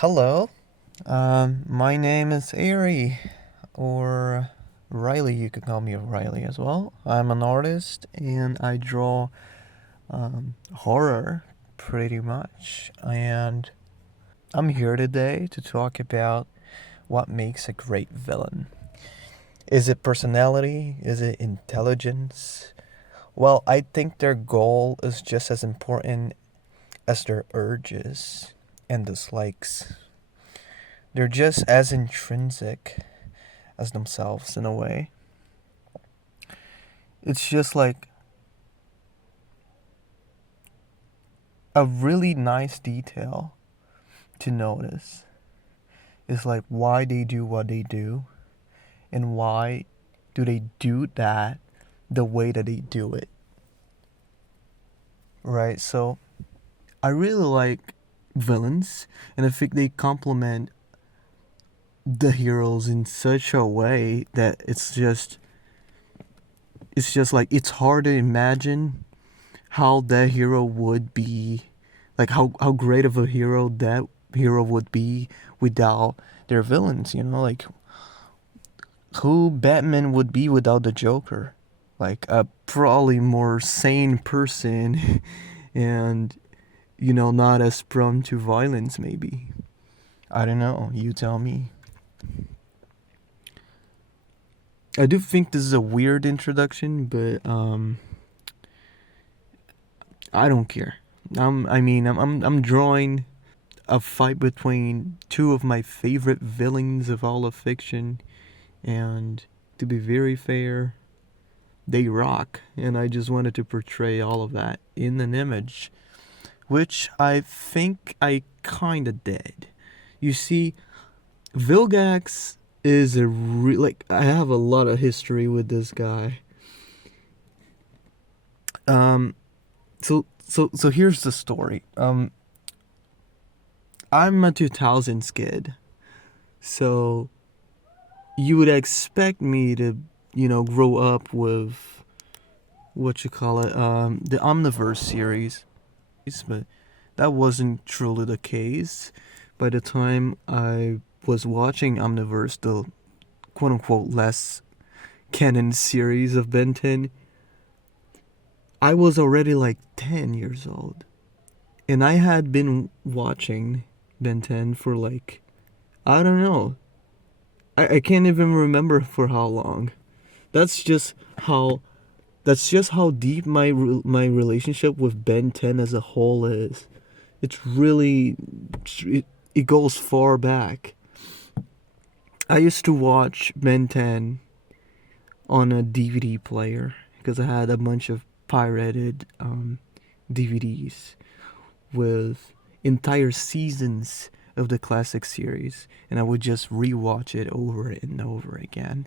Hello, my name is Aerie, or Riley. You could call me Riley as well. I'm an artist and I draw horror pretty much. And I'm here today to talk about what makes a great villain. Is it personality? Is it intelligence? Well, I think their goal is just as important as their urges and dislikes. They're just as intrinsic as themselves in a way. It's just like a really nice detail to notice is like why they do what they do and why do they do that the way that they do it. Right? So I really like villains and I think they complement the heroes in such a way that it's just like it's hard to imagine how that hero would be, like how great of a hero that hero would be without their villains, like who Batman would be without the Joker. Like a probably more sane person and not as prone to violence maybe. I don't know, you tell me. I do think this is a weird introduction, but I don't care. I'm drawing a fight between two of my favorite villains of all of fiction, and to be very fair, they rock, and I just wanted to portray all of that in an image, which I think I kinda did. You see, Vilgax is like I have a lot of history with this guy. Um, so here's the story. I'm a 2000s kid, so you would expect me to, grow up with what you call it, the Omniverse series, but that wasn't truly the case. By the time I was watching Omniverse, the quote unquote less canon series of Ben 10, I was already like 10 years old. And I had been watching Ben 10 for like, I don't know. I can't even remember for how long. That's just how that's just how deep my relationship with Ben 10 as a whole is. It's really it goes far back. I used to watch Ben 10 on a DVD player because I had a bunch of pirated DVDs with entire seasons of the classic series, and I would just rewatch it over and over again.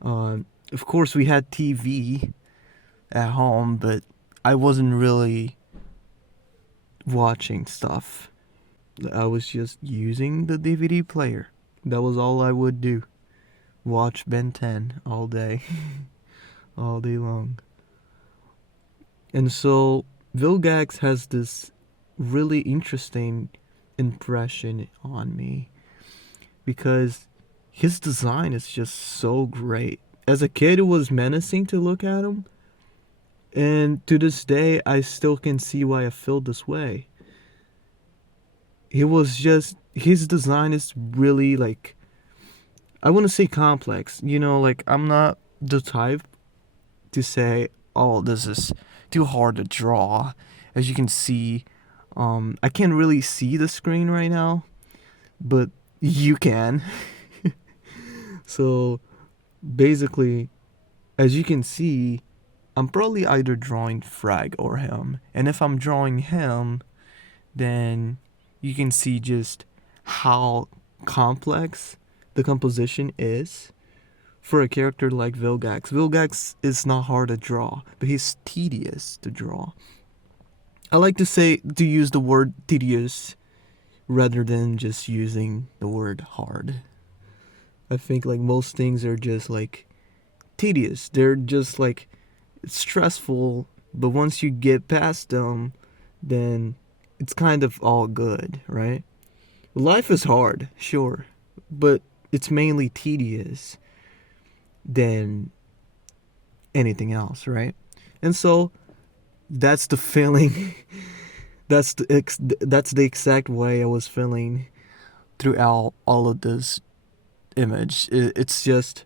Of course, we had TV at home, but I wasn't really watching stuff. I was just using the DVD player. That was all I would do. Watch Ben 10 all day, all day long. And so Vilgax has this really interesting impression on me because his design is just so great. As a kid, it was menacing to look at him, and to this day, I still can see why I feel this way. He was just his design is really like I want to say complex. Like I'm not the type to say, "Oh, this is too hard to draw." As you can see, I can't really see the screen right now, but you can. So basically, as you can see, I'm probably either drawing Frag or him. And if I'm drawing him, then you can see just how complex the composition is for a character like Vilgax. Vilgax is not hard to draw, but he's tedious to draw. I like to use the word tedious rather than just using the word hard. I think like most things are just like tedious. They're just like stressful, but once you get past them, then it's kind of all good, right? Life is hard, sure, but it's mainly tedious than anything else, right? And so that's the feeling. That's the exact way I was feeling throughout all of this image. It's just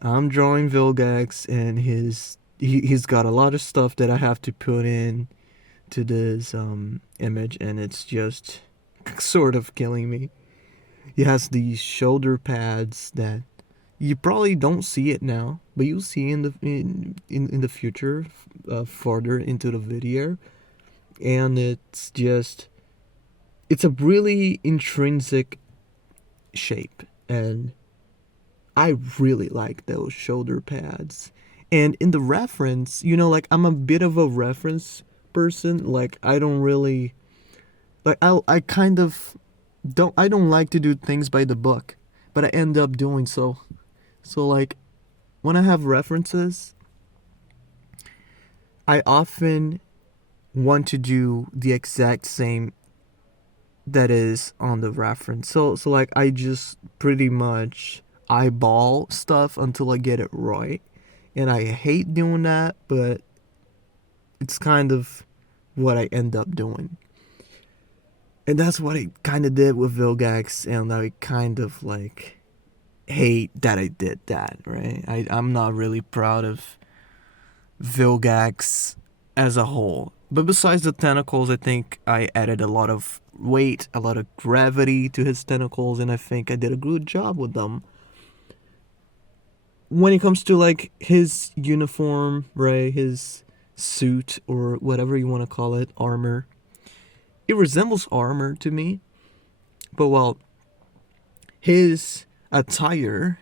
I'm drawing Vilgax, and he's got a lot of stuff that I have to put in to this image, and it's just sort of killing me. He has these shoulder pads that you probably don't see it now, but you'll see in the future, farther into the video, and it's a really intrinsic shape, and I really like those shoulder pads. And in the reference, like I'm a bit of a reference person. Like I don't really like I kind of don't like to do things by the book, but I end up doing so. So like when I have references, I often want to do the exact same that is on the reference. So like I just pretty much eyeball stuff until I get it right. And I hate doing that, but it's kind of what I end up doing. And that's what I kind of did with Vilgax, and I kind of like hate that I did that, right? I'm not really proud of Vilgax as a whole. But besides the tentacles, I think I added a lot of weight, a lot of gravity to his tentacles, and I think I did a good job with them. When it comes to like his uniform, right, his suit or whatever you want to call it, armor, it resembles armor to me. But well, his attire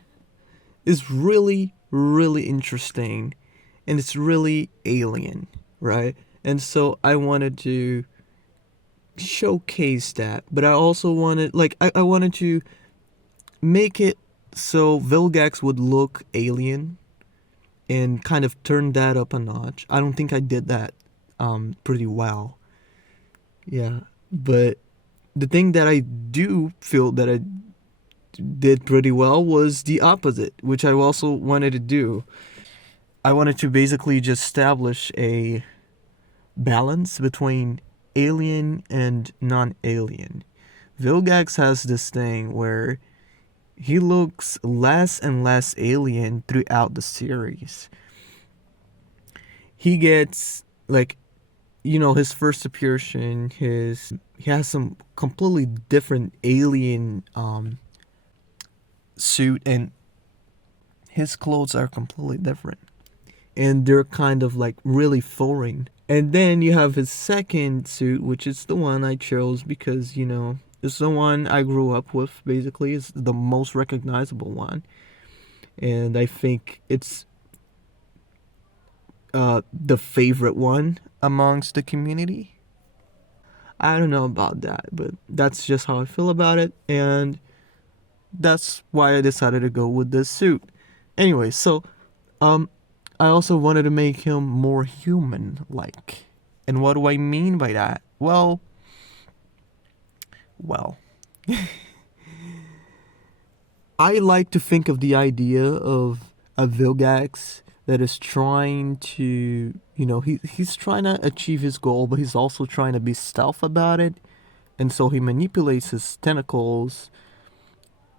is really, really interesting, and it's really alien, right? And so I wanted to showcase that, but I also wanted, like, I wanted to make it so Vilgax would look alien and kind of turn that up a notch. I don't think I did that pretty well. Yeah, but the thing that I do feel that I did pretty well was the opposite, which I also wanted to do. I wanted to basically just establish a balance between alien and non-alien. Vilgax has this thing where he looks less and less alien throughout the series. He gets like, his first appearance, he has some completely different alien suit, and his clothes are completely different, and they're kind of like really foreign. And then you have his second suit, which is the one I chose because it's the one I grew up with. Basically, it's the most recognizable one, and I think it's the favorite one amongst the community. I don't know about that, but that's just how I feel about it, and that's why I decided to go with this suit. Anyway, so um, I also wanted to make him more human-like. And what do I mean by that? Well, I like to think of the idea of a Vilgax that is trying to, he's trying to achieve his goal, but he's also trying to be stealth about it. And so he manipulates his tentacles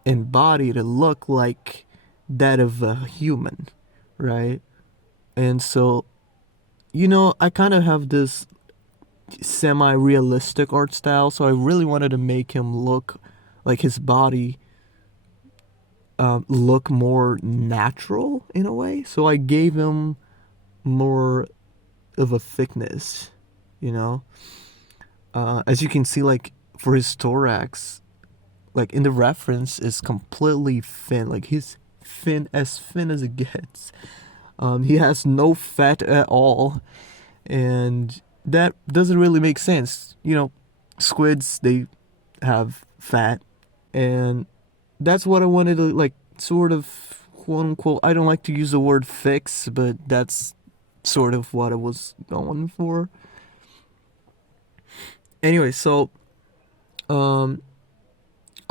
and body to look like that of a human, right? And so, I kind of have this semi-realistic art style, so I really wanted to make him look like his body look more natural in a way. So I gave him more of a thickness, you know. As you can see, like for his thorax, like in the reference, is completely thin. Like he's thin as it gets. He has no fat at all, and that doesn't really make sense. Squids, they have fat, and that's what I wanted to like sort of quote unquote. I don't like to use the word fix, but that's sort of what I was going for. Anyway, so um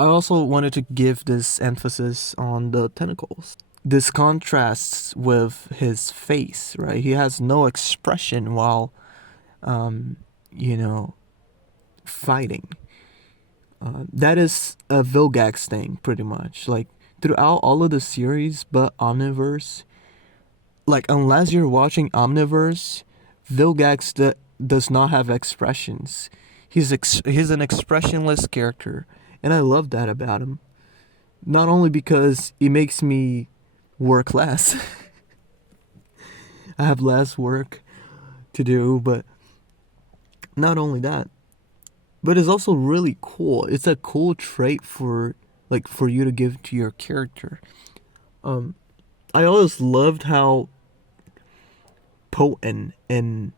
I also wanted to give this emphasis on the tentacles. This contrasts with his face, right? He has no expression while, um, you know, fighting. That is a Vilgax thing, pretty much. Like, throughout all of the series, but Omniverse, like, unless you're watching Omniverse, Vilgax does not have expressions. He's an expressionless character, and I love that about him. Not only because it makes me work less, I have less work to do, but not only that, but it's also really cool. It's a cool trait for you to give to your character. I always loved how potent and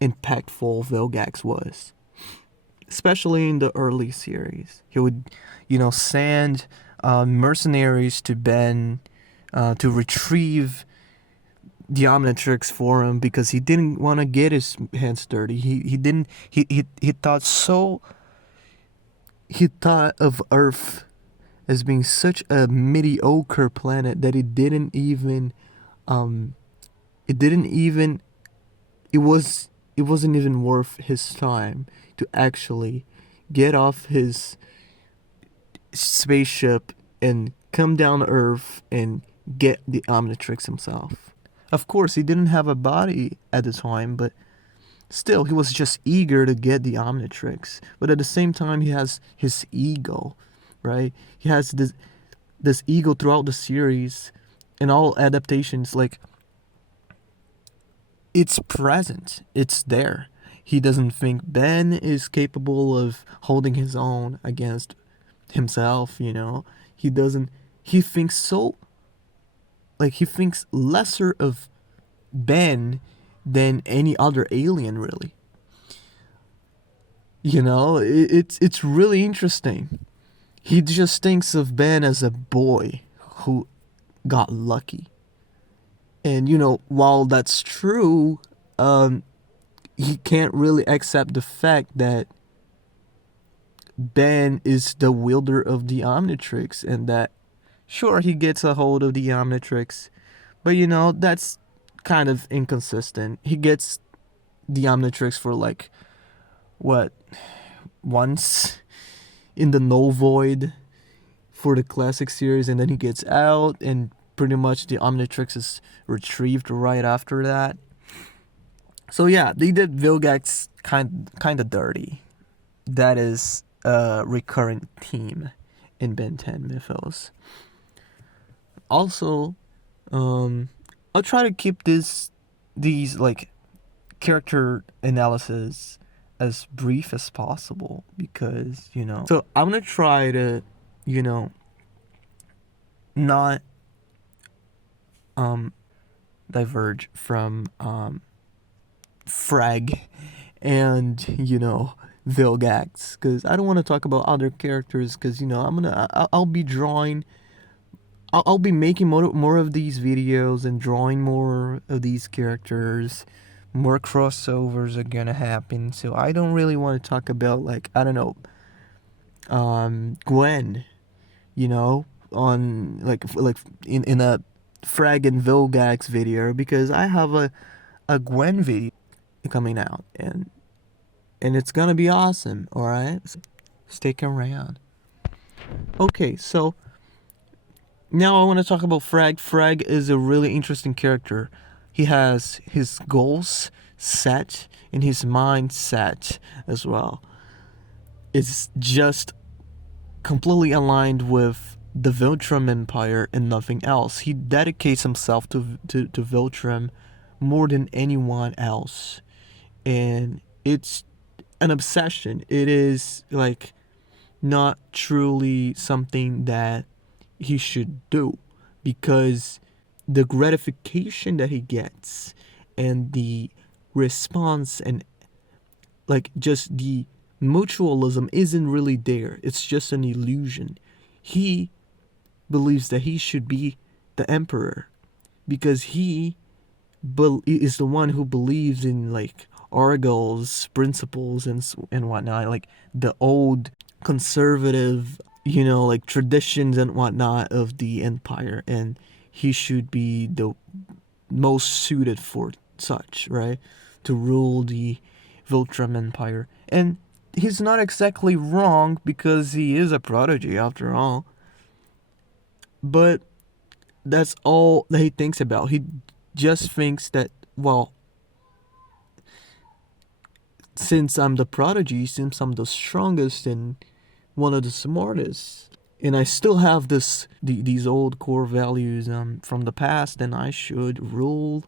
impactful Vilgax was, especially in the early series. He would, send mercenaries to Ben to retrieve the Omnitrix for him because he didn't want to get his hands dirty. He thought of Earth as being such a mediocre planet that it wasn't even worth his time to actually get off his spaceship and come down to Earth and get the Omnitrix himself. Of course, he didn't have a body at the time, but still, he was just eager to get the Omnitrix. But at the same time, he has his ego, right? He has this ego throughout the series and all adaptations. Like, it's present. It's there. He doesn't think Ben is capable of holding his own against himself, He doesn't. He thinks so. Like, he thinks lesser of Ben than any other alien, really. It's really interesting. He just thinks of Ben as a boy who got lucky. And, while that's true, he can't really accept the fact that Ben is the wielder of the Omnitrix and that, sure, he gets a hold of the Omnitrix, but, that's kind of inconsistent. He gets the Omnitrix for, like, what, once in the Null Void for the classic series, and then he gets out, and pretty much the Omnitrix is retrieved right after that. So yeah, they did Vilgax kind of dirty. That is a recurrent theme in Ben 10 mythos. Also, I'll try to keep these like character analysis as brief as possible because, So I'm gonna try to, not diverge from Frag and, Vilgax, because I don't want to talk about other characters because, I'll be drawing. I'll be making more of these videos and drawing more of these characters. More crossovers are gonna happen, so I don't really want to talk about, like, I don't know, Gwen, on like in a Frag and Vilgax video, because I have a Gwen video coming out, and it's gonna be awesome. All right, so stick around. Okay, so now I want to talk about Frag. Frag is a really interesting character. He has his goals set and his mind set as well. It's just completely aligned with the Viltrum Empire and nothing else. He dedicates himself to Viltrum more than anyone else. And it's an obsession. It is, like, not truly something that he should do, because the gratification that he gets and the response and, like, just the mutualism isn't really there. It's just an illusion. He believes that he should be the emperor because he is the one who believes in, like, Argyll's principles and whatnot, like the old conservative, like traditions and whatnot of the empire, and he should be the most suited for such, right? To rule the Viltrum Empire. And he's not exactly wrong because he is a prodigy after all. But that's all that he thinks about. He just thinks that, well, since I'm the prodigy, since I'm the strongest and one of the smartest, and I still have these old core values from the past, then I should rule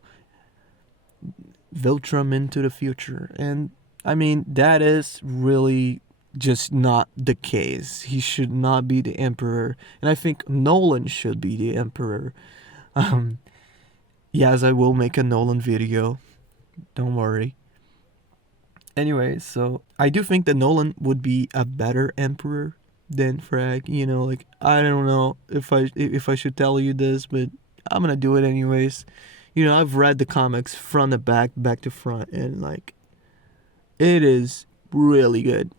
Viltrum into the future. And I mean, that is really just not the case. He should not be the emperor, and I think Nolan should be the emperor. Um, yes, I will make a Nolan video. Don't worry. Anyway, so I do think that Nolan would be a better emperor than Frag. Like, I don't know if I should tell you this, but I'm gonna do it anyways. I've read the comics front to back to front, and like, it is really good.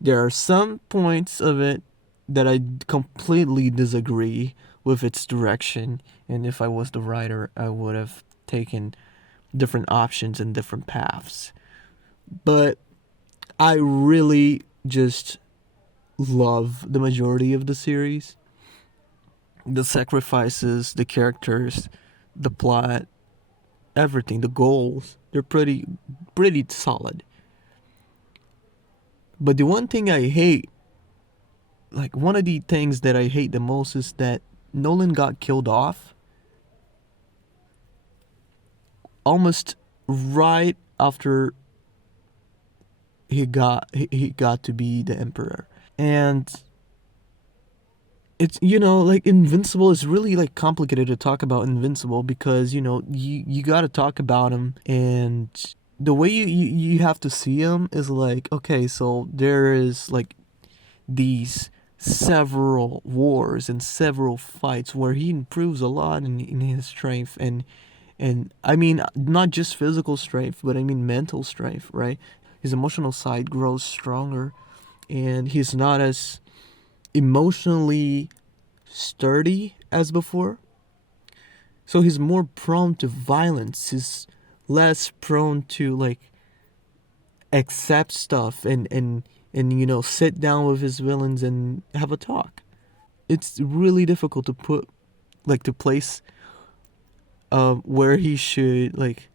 There are some points of it that I completely disagree with its direction, and if I was the writer, I would have taken different options and different paths. But I really just love the majority of the series. The sacrifices, the characters, the plot, everything, the goals, they're pretty solid. But the one thing I hate, like one of the things that I hate the most, is that Nolan got killed off almost right after he got to be the emperor. And it's, like, Invincible is really like complicated to talk about Invincible, because you got to talk about him, and the way you have to see him is like, okay, so there is like these several wars and several fights where he improves a lot in his strength, and I mean, not just physical strength, but I mean mental strength, right? His emotional side grows stronger, and he's not as emotionally sturdy as before. So he's more prone to violence. He's less prone to like accept stuff and sit down with his villains and have a talk. It's really difficult to place where he should, like,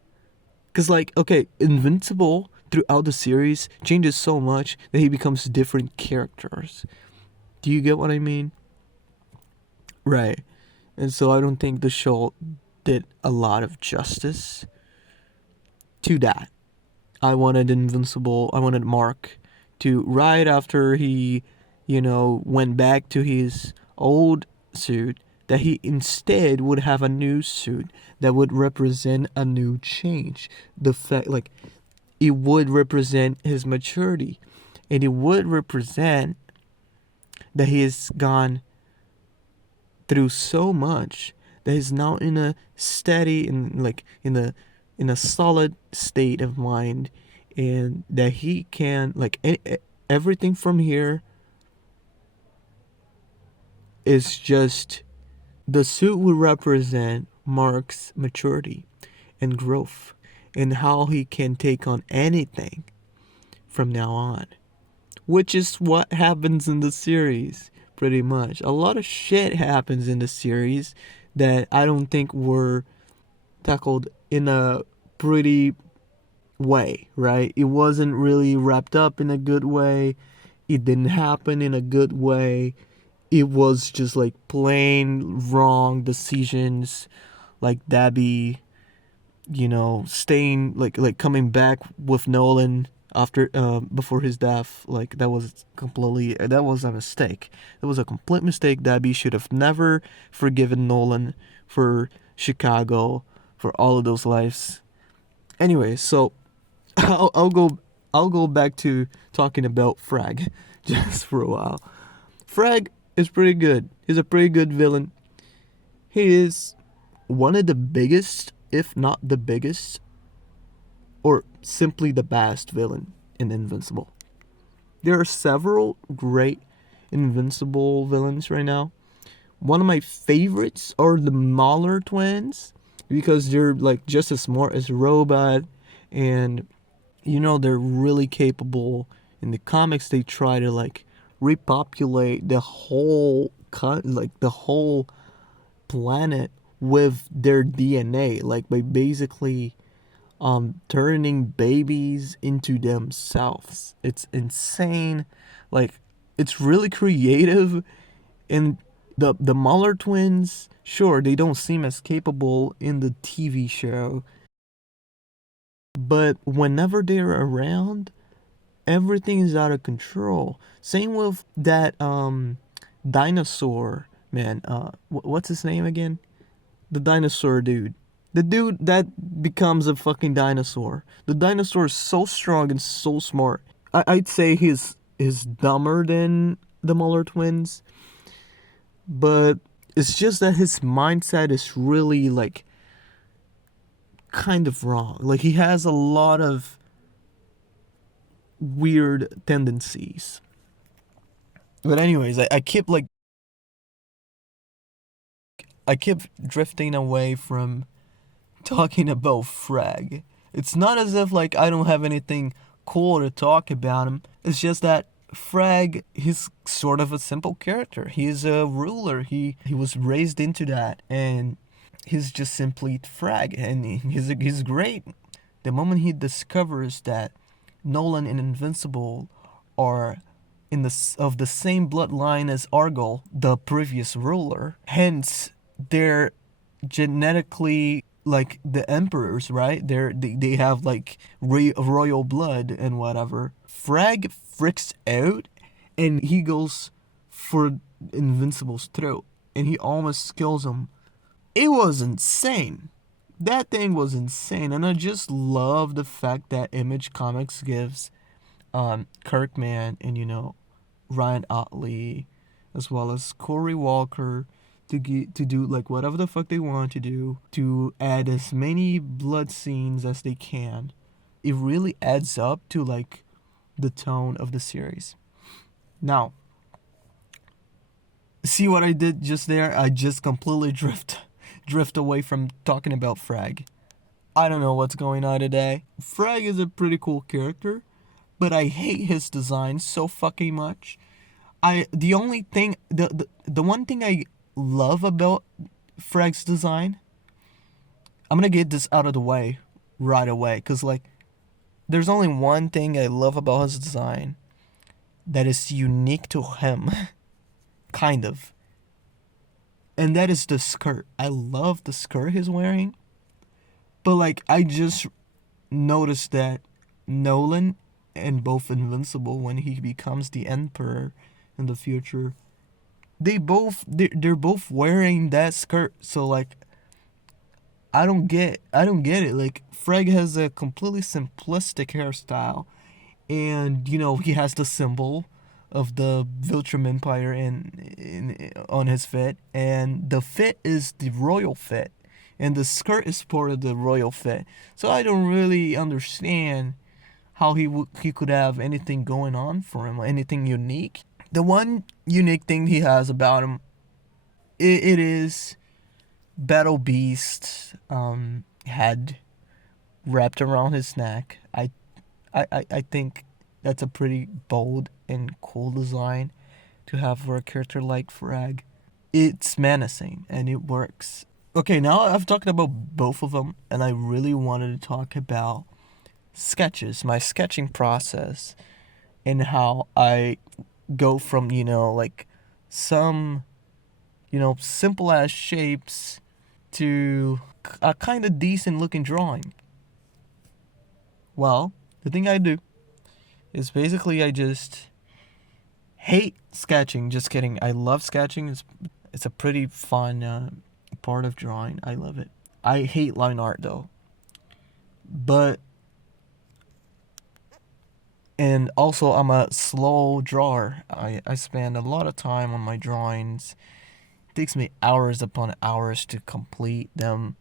because, like, okay, Invincible throughout the series changes so much that he becomes different characters. Do you get what I mean? Right. And so I don't think the show did a lot of justice to that. I wanted Mark to, right after he, went back to his old suit, that he instead would have a new suit that would represent a new change. The fact, like, it would represent his maturity, and it would represent that he has gone through so much that he's now in a steady and like in a solid state of mind, and that he can, like, everything from here is just, the suit will represent Mark's maturity and growth, and how he can take on anything from now on, which is what happens in the series. Pretty much a lot of shit happens in the series that I don't think were tackled in a pretty way, right? It wasn't really wrapped up in a good way. It didn't happen in a good way. It was just like plain wrong decisions, like Debbie, staying, like coming back with Nolan after before his death. Like, that was a mistake. That was a complete mistake. Debbie should have never forgiven Nolan for Chicago, for all of those lives. Anyway, so I'll go back to talking about Frag just for a while. Frag is pretty good. He's a pretty good villain. He is one of the biggest, if not the biggest, or simply the best villain in Invincible. There are several great Invincible villains right now. One of my favorites are the Mauler twins because they're like just as smart as a robot, and they're really capable. In the comics, they try to like repopulate the whole like the whole planet with their DNA, like by basically turning babies into themselves. It's insane. Like, it's really creative. And the Muller twins, sure, they don't seem as capable in the TV show, but whenever they're around, everything is out of control. Same with that dinosaur man. What's his name again? The dinosaur dude. The dude that becomes a fucking dinosaur. The dinosaur is so strong and so smart. I'd say he's dumber than the Muller twins, but it's just that his mindset is really like kind of wrong. Like, he has a lot of weird tendencies. But anyways, I keep drifting away from talking about Frag. It's not as if like I don't have anything cool to talk about him. It's just that Frag, he's sort of a simple character. He's a ruler. He was raised into that, and he's just simply Frag, and he's great. The moment he discovers that Nolan and Invincible are of the same bloodline as Argol, the previous ruler, hence they're genetically like the emperors, right? They have like royal blood and whatever. Frag freaks out, and he goes for Invincible's throat, and he almost kills him. It was insane. That thing was insane, and I just love the fact that Image Comics gives Kirkman and Ryan Otley, as well as Corey Walker, to do like whatever the fuck they want to do, to add as many blood scenes as they can. It really adds up to like the tone of the series. Now, see what I did just there? I just completely drift away from talking about Frag. I don't know what's going on today. Frag is a pretty cool character, but I hate his design so fucking much. The only thing the one thing I love about Frag's design, I'm gonna get this out of the way right away, cause like there's only one thing I love about his design that is unique to him, kind of, and that is the skirt. I love the skirt he's wearing, but like I just noticed that Nolan and both Invincible, when he becomes the Emperor in the future, they're both wearing that skirt. So like I don't get it. Like, Frag has a completely simplistic hairstyle, and he has the symbol of the Viltrum Empire in on his fit, and the fit is the royal fit, and the skirt is part of the royal fit. So I don't really understand how he could have anything going on for him, anything unique. The one unique thing he has about him, it is Battle Beast head wrapped around his neck. I think that's a pretty bold and cool design to have for a character like Frag. It's menacing and it works. Okay, now I've talked about both of them, and I really wanted to talk about sketches, my sketching process, and how I go from, like some, simple ass shapes to a kind of decent looking drawing. Well, the thing I do is basically I just hate sketching. Just kidding. I love sketching. It's a pretty fun part of drawing. I love it. I hate line art though. But and also I'm a slow drawer. I spend a lot of time on my drawings. It takes me hours upon hours to complete them.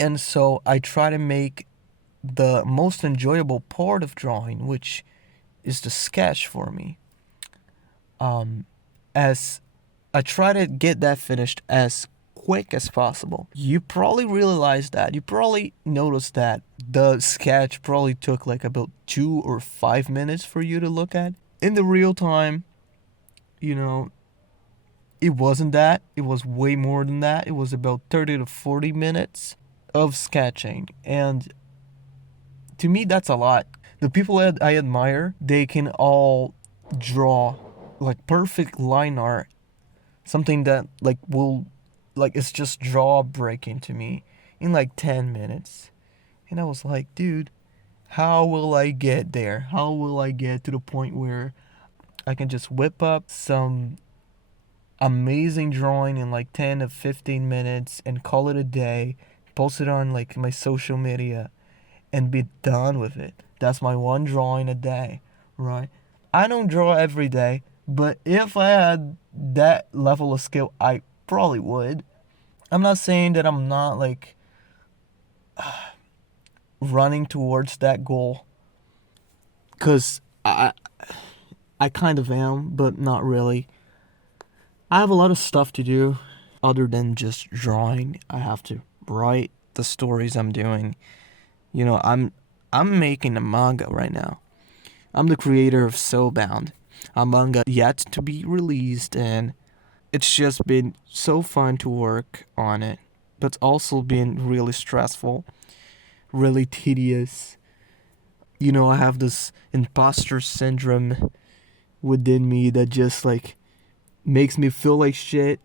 And so I try to make the most enjoyable part of drawing, which is to sketch for me. As I try to get that finished as quick as possible. You probably realized that. You probably noticed that the sketch probably took like about 2 or 5 minutes for you to look at. In the real time, you know, it wasn't that. It was way more than that. It was about 30 to 40 minutes of sketching. And to me, that's a lot. The people I admire, they can all draw like perfect line art, something that like will like it's just jaw breaking to me in like 10 minutes. And I was like, dude, how will I get there? How will I get to the point where I can just whip up some amazing drawing in like 10 to 15 minutes and call it a day, post it on like my social media and be done with it? That's my one drawing a day, right? I don't draw every day, but if I had that level of skill, I probably would. I'm not saying that I'm not like running towards that goal, cuz I kind of am, but not really. I have a lot of stuff to do other than just drawing. I have to write the stories I'm doing. You know, I'm making a manga right now. I'm the creator of Soulbound, a manga yet to be released, and it's just been so fun to work on it, but also been really stressful, really tedious. You know, I have this imposter syndrome within me that just like makes me feel like shit,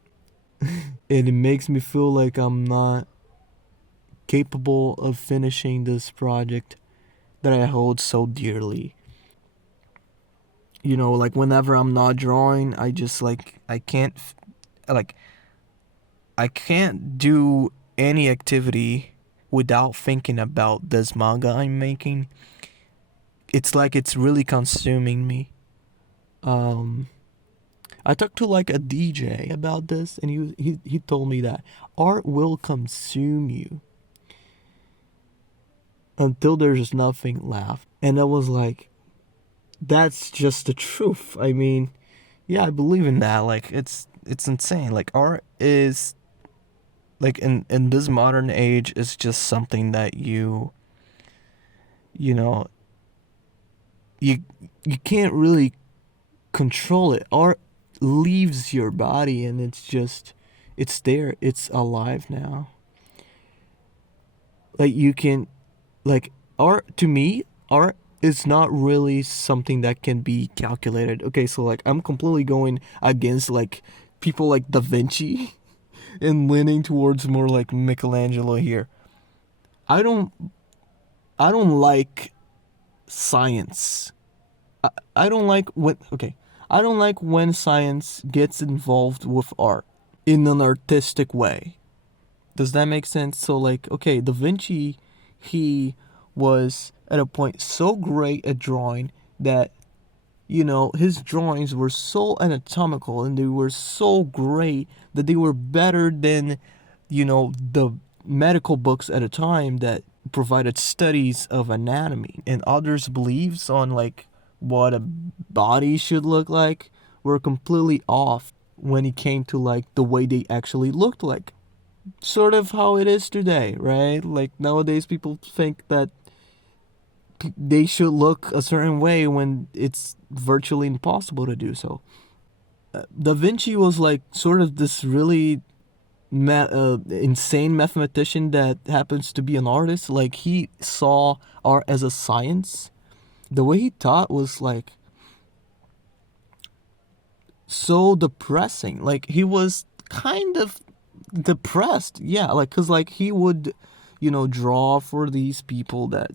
and it makes me feel like I'm not capable of finishing this project that I hold so dearly. You know, like whenever I'm not drawing, I just like like I can't do any activity without thinking about this manga I'm making. It's like it's really consuming me. Um I talked to like a DJ about this, and he told me that art will consume you until there's nothing left. And I was like, that's just the truth. I mean, yeah, I believe in that. Like it's insane. Like art is like in this modern age is just something that you know you you can't really control it. Art leaves your body, and it's there. It's alive now. Like you can like art to me, art is not really something that can be calculated. Okay, so like I'm completely going against like people like Da Vinci and leaning towards more like Michelangelo here. I don't I don't like science. I don't like when okay. I don't like when science gets involved with art in an artistic way. Does that make sense? So like, okay, Da Vinci, he was at a point so great at drawing that his drawings were so anatomical and they were so great that they were better than the medical books at a time that provided studies of anatomy, and others' beliefs on like what a body should look like were completely off when it came to like the way they actually looked like. Sort of how it is today, right? Like nowadays people think that they should look a certain way when it's virtually impossible to do so. Da Vinci was like sort of this really insane mathematician that happens to be an artist. Like he saw art as a science. The way he taught was like so depressing. Like he was kind of depressed, yeah, like because like he would draw for these people that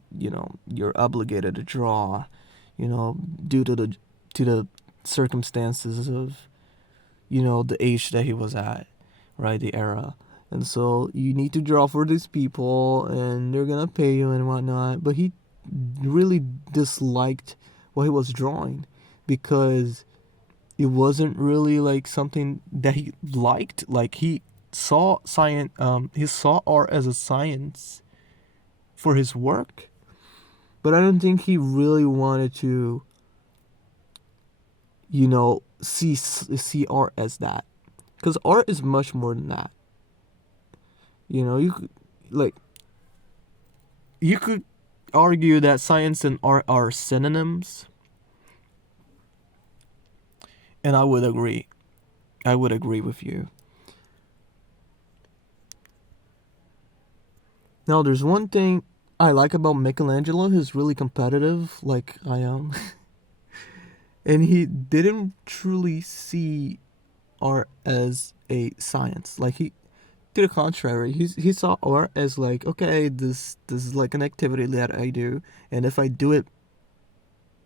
you're obligated to draw, due to the circumstances of the age that he was at, right, the era. And so you need to draw for these people and they're gonna pay you and whatnot. But he really disliked what he was drawing because it wasn't really like something that he liked. Like he saw science, he saw art as a science for his work, but I don't think he really wanted to see art as that, because art is much more than that. You could, like, you could argue that science and art are synonyms, and I would agree. I would agree with you. Now, there's one thing I like about Michelangelo. He's really competitive, like I am, and he didn't truly see art as a science. Like, to the contrary, he saw art as like, okay, this is like an activity that I do, and if I do it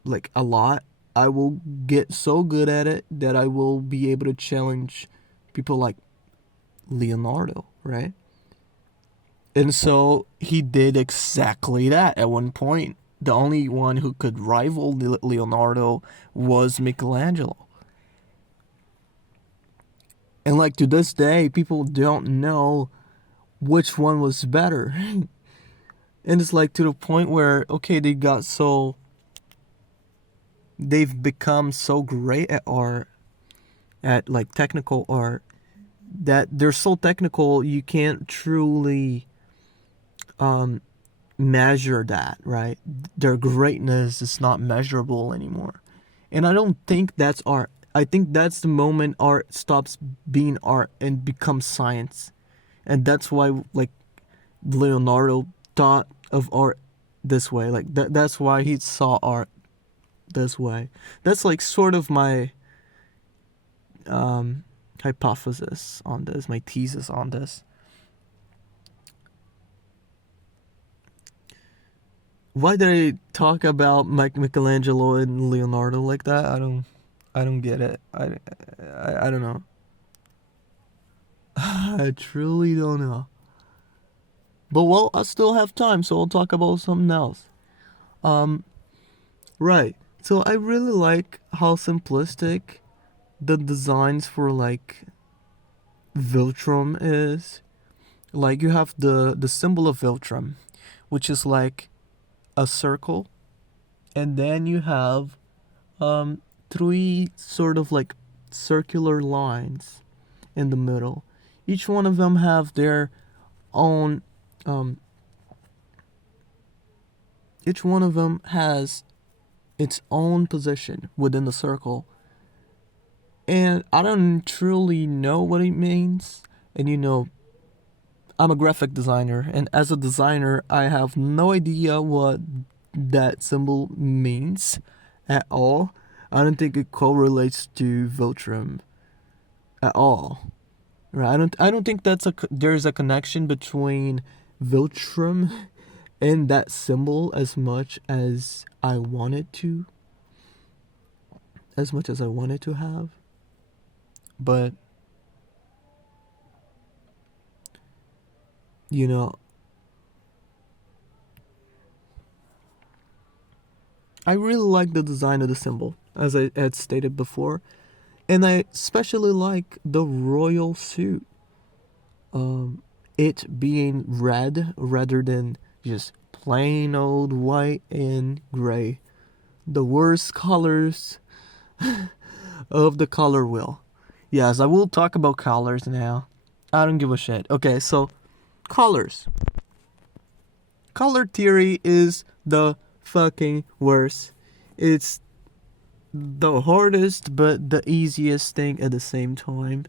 like a lot, I will get so good at it that I will be able to challenge people like Leonardo, right? And so he did exactly that at one point. The only one who could rival Leonardo was Michelangelo. And like to this day, people don't know which one was better. And it's like to the point where, okay, they've become so great at art, at like technical art, that they're so technical you can't truly um measure that, right? Their greatness is not measurable anymore. And I don't think that's art. I think that's the moment art stops being art and becomes science. And that's why, like, Leonardo thought of art this way. Like, that's why he saw art this way. That's like sort of my hypothesis on this, my thesis on this. Why did I talk about Michelangelo and Leonardo like that? I don't get it. I don't know. I truly don't know. But well, I still have time, so I'll talk about something else. Um, right. So I really like how simplistic the designs for like Viltrum is. Like you have the symbol of Viltrum, which is like a circle, and then you have um three sort of like circular lines in the middle. Each one of them have their own um each one of them has its own position within the circle. And I don't truly know what it means. And I'm a graphic designer, and as a designer, I have no idea what that symbol means at all. I don't think it correlates to Viltrum at all. Right? I don't think there's a connection between Viltrum and that symbol as much as I wanted to have. But you know, I really like the design of the symbol, as I had stated before, and I especially like the royal suit. It being red rather than just plain old white and gray, the worst colors of the color wheel. Yes, I will talk about colors now. I don't give a shit. Okay, so colors. Color theory is the fucking worst. It's the hardest but the easiest thing at the same time.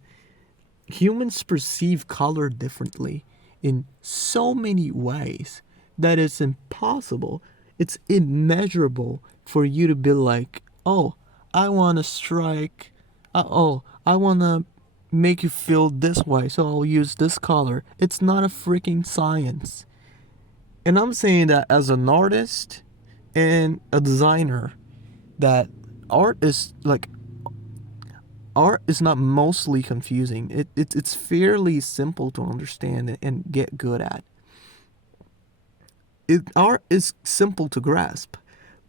Humans perceive color differently in so many ways that it's impossible. It's immeasurable for you to be like, oh, I want to strike. I want to make you feel this way, so I'll use this color. It's not a freaking science. And I'm saying that as an artist and a designer, that art is like art is not mostly confusing. It's fairly simple to understand and get good at. Art is simple to grasp,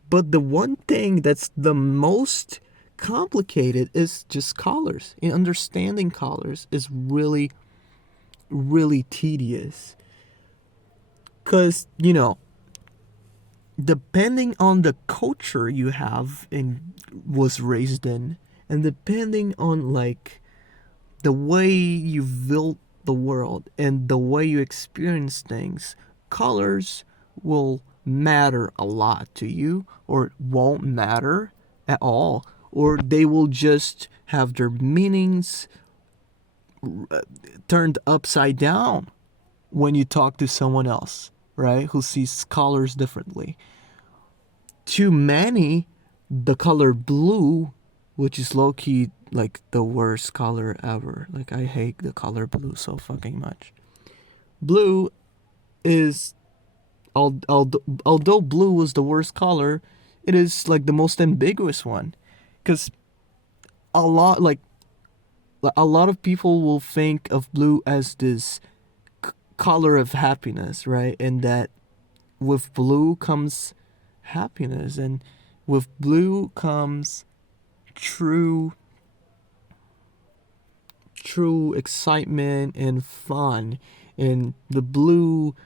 but the one thing that's the most complicated is just colors. And understanding colors is really, really tedious. Because, depending on the culture you have and was raised in, And depending on like the way you built the world and the way you experience things, colors will matter a lot to you, or won't matter at all, or they will just have their meanings turned upside down when you talk to someone else, right, who sees colors differently. To many, the color blue, which is low key like the worst color ever. Like, I hate the color blue so fucking much. Blue is, although blue was the worst color, it is like the most ambiguous one, because a lot like a lot of people will think of blue as this color of happiness, right? And that with blue comes happiness, and with blue comes true excitement and fun. And the blue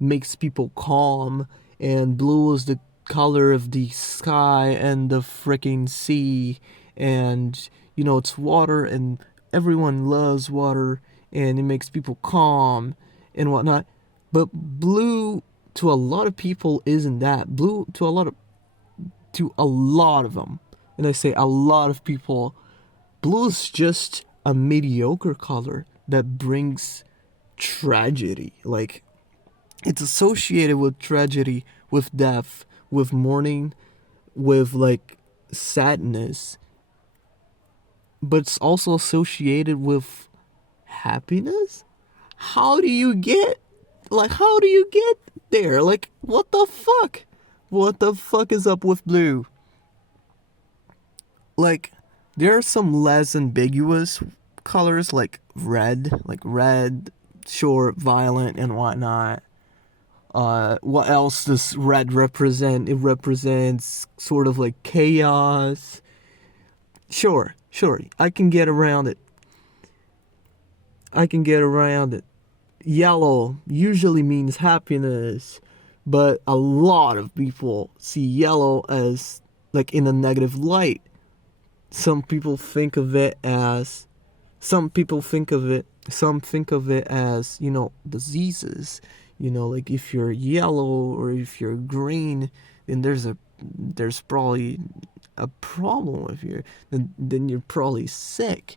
makes people calm, and blue is the color of the sky and the freaking sea, and it's water, and everyone loves water, and it makes people calm and whatnot. But blue to a lot of people isn't that. Blue to a lot of them, and I say a lot of people, blue is just a mediocre color that brings tragedy. Like, it's associated with tragedy, with death, with mourning, with like sadness, but it's also associated with happiness. How do you get there? Like, what the fuck? What the fuck is up with blue? Like, there are some less ambiguous colors, like red, short, violent, and whatnot. What else does red represent? It represents sort of like chaos. Sure, I can get around it. Yellow usually means happiness, but a lot of people see yellow as like in a negative light. Some think of it as diseases. Like, if you're yellow or if you're green, then there's probably a problem with you. Then you're probably sick.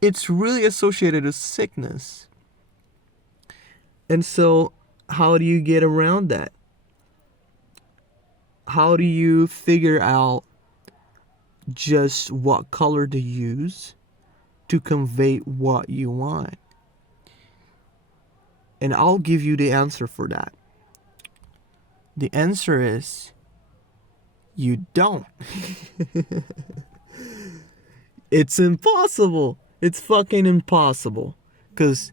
It's really associated with sickness. And so, how do you get around that? How do you figure out just what color to use to convey what you want? And I'll give you the answer for that. The answer is, you don't. It's impossible. It's fucking impossible. Because,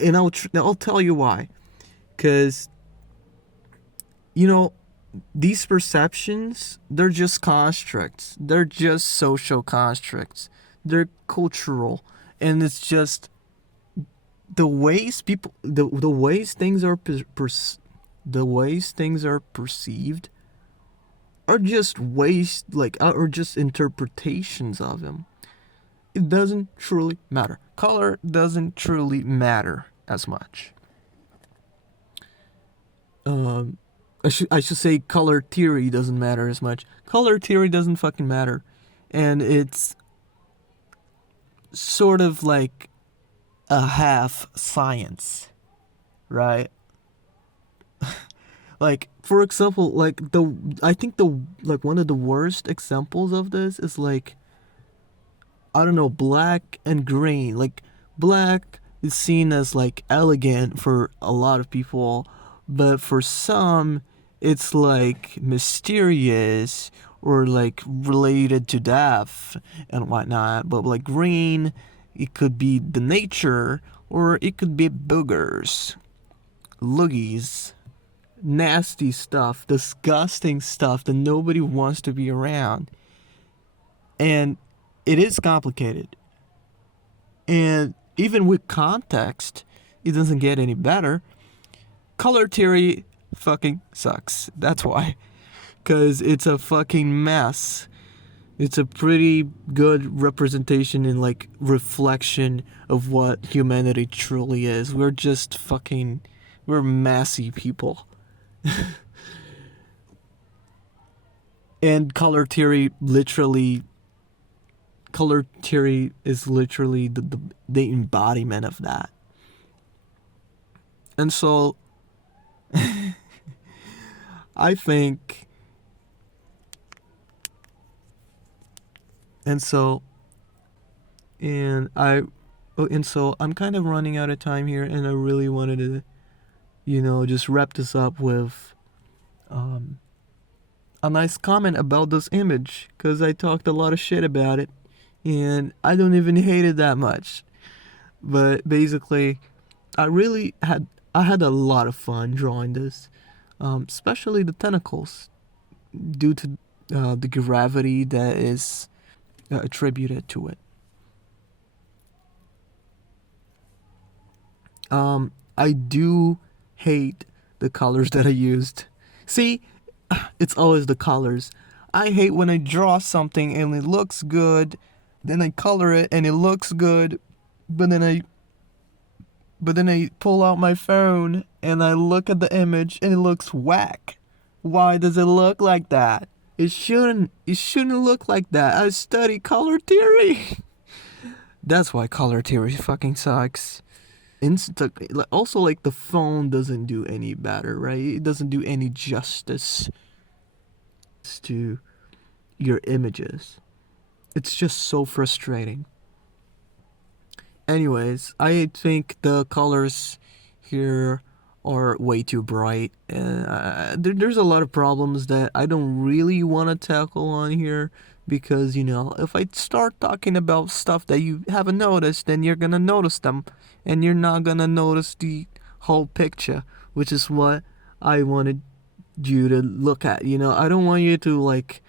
and I'll tell you why. Because, these perceptions, they're just constructs. They're just social constructs. They're cultural. And it's just the ways things are perceived are just interpretations of them. It doesn't truly matter. Color doesn't truly matter as much. I should say color theory doesn't matter as much. Color theory doesn't fucking matter. And it's sort of like a half science, right? Like, for example, I think one of the worst examples of this is like, I don't know, black and green. Like, black is seen as like elegant for a lot of people, but for some it's like mysterious or like related to death and whatnot. But like green, it could be the nature, or it could be boogers, loogies, nasty stuff, disgusting stuff that nobody wants to be around. And it is complicated. And even with context, it doesn't get any better. Color theory fucking sucks. That's why. Because it's a fucking mess. It's a pretty good representation and like reflection of what humanity truly is. We're messy people. And color theory is literally the embodiment of that. And so I think and so and I and so I'm kind of running out of time here, and I really wanted to, just wrap this up with a nice comment about this image, because I talked a lot of shit about it and I don't even hate it that much. But basically, I had a lot of fun drawing this, especially the tentacles, due to the gravity that is attributed to it. I do hate the colors that I used. See, it's always the colors. I hate when I draw something and it looks good, then I color it and it looks good, but then I pull out my phone and I look at the image and it looks whack. Why does it look like that? It shouldn't look like that. I study color theory. That's why color theory fucking sucks. Also, like, the phone doesn't do any better, right? It doesn't do any justice to your images. It's just so frustrating. Anyways, I think the colors here are way too bright. There's a lot of problems that I don't really want to tackle on here, because, if I start talking about stuff that you haven't noticed, then you're gonna notice them, and you're not gonna notice the whole picture, which is what I wanted you to look at. I don't want you to, like,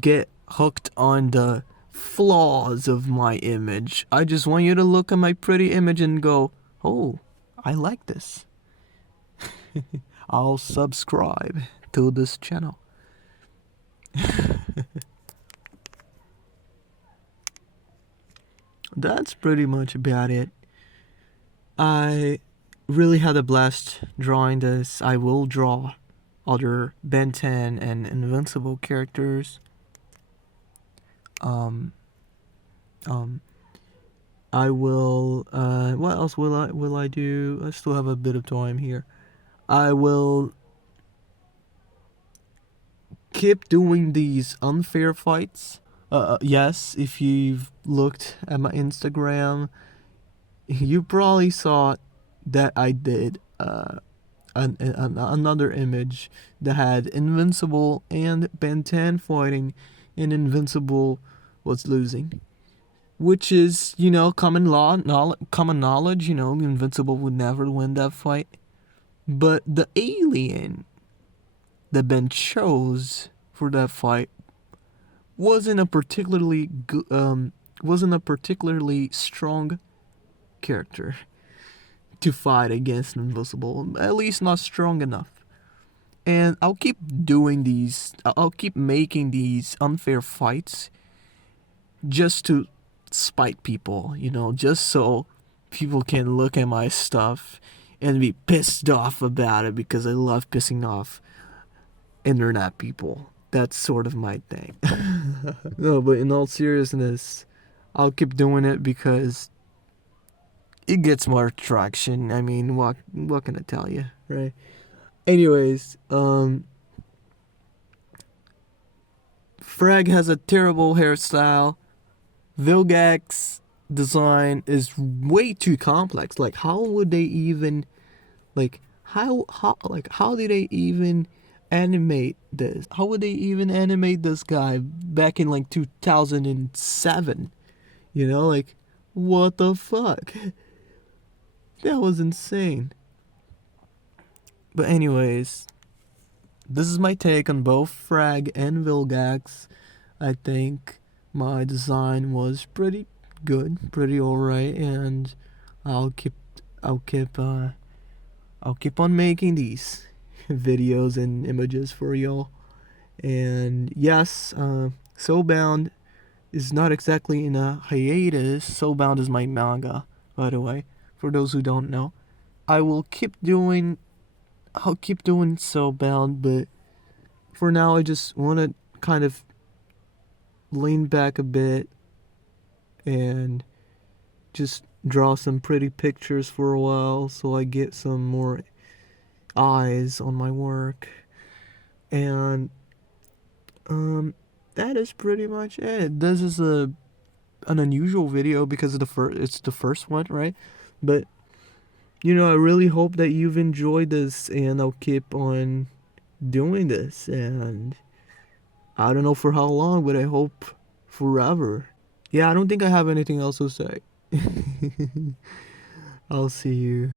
get hooked on the flaws of my image. I just want you to look at my pretty image and go, oh, I like this. I'll subscribe to this channel. That's pretty much about it. I really had a blast drawing this. I will draw other Ben 10 and Invincible characters. I will. What else will I do? I still have a bit of time here. I will keep doing these unfair fights. Yes, if you've looked at my Instagram, you probably saw that I did another image that had Invincible and Ben 10 fighting, and Invincible was losing. Which is, common knowledge, Invincible would never win that fight. But the alien that Ben chose for that fight wasn't a particularly strong character to fight against Invincible. At least not strong enough. And I'll keep making these unfair fights just to spite people, just so people can look at my stuff and be pissed off about it, because I love pissing off internet people. That's sort of my thing. No, but in all seriousness, I'll keep doing it because it gets more traction. I mean, what can I tell you, right? Anyways, Frag has a terrible hairstyle. Vilgax's design is way too complex. Like, how would they even, how did they even animate this? How would they even animate this guy back in 2007? What the fuck? That was insane. But anyways, this is my take on both Frag and Vilgax. I think my design was pretty good, pretty alright, and I'll keep on making these videos and images for y'all. And yes, Soulbound is not exactly in a hiatus. Soulbound is my manga, by the way, for those who don't know. I will keep doing I'll keep doing Soulbound, but for now I just want to kind of lean back a bit and just draw some pretty pictures for a while so I get some more eyes on my work. And that is pretty much it. This is an unusual video because of it's the first one, right? But I really hope that you've enjoyed this, and I'll keep on doing this, and I don't know for how long, but I hope forever. Yeah, I don't think I have anything else to say. I'll see you.